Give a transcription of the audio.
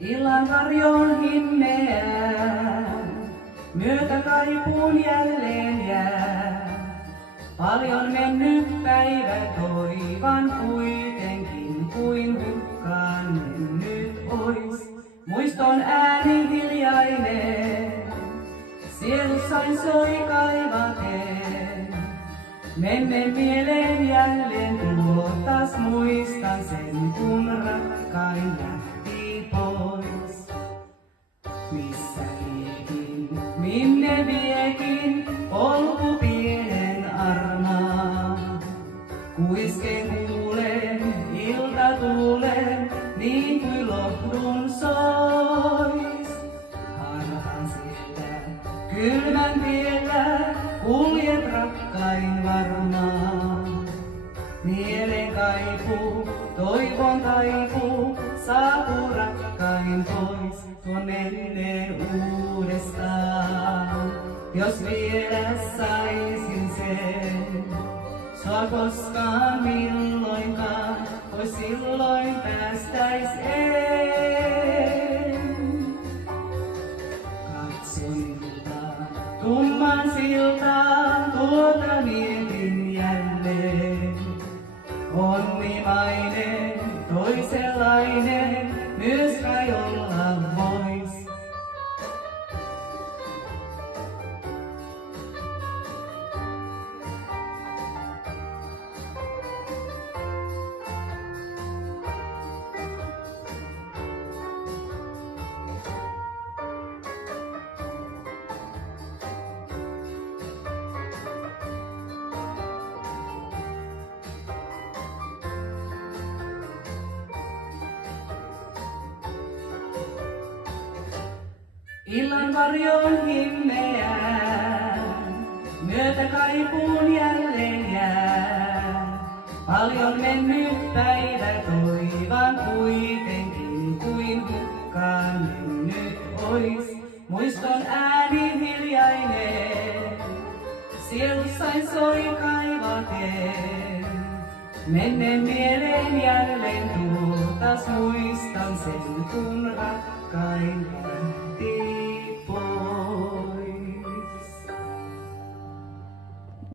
Illan varjoon himmeään, myötä kaipuun jälleen jää. Paljon mennyt päivä toivan kuitenkin kuin hukkaan mennyt ois. Muiston ääni hiljainen, sielussain soi kaivaten. Mennen mieleen jälleen tuo, taas muistan sen kun rakkain lähti pois. Missä liekin, minne viekin, polku pienen armaan. Kuisken kuulen, ilta tuulen, niin kuin lohdun sois. Harhaan siltä, kylmän tiellä, kuljet rakkain varmaan. Mielen kaipuu, toivon kaipuu, saapuu rakkain pois, tuon menneen uudestaan. Jos vielä saisin sen, sua koskaan milloinkaan, pois silloin päästäis en. Katson tumman siltaan, tuota mietin jälleen. Onnimainen, toisenlainen, myös kai olla vois. Illan varjoon himmeään, myötä kaipuun jälleen jää. Paljon mennyt päivä toivan kuitenkin kuin hukkaan mennyt ois. Muiston ääni hiljainen, sielussain soi kaivaten. Menneen mieleen jälleen tuo, taas muistan sen kun rakkain lähti.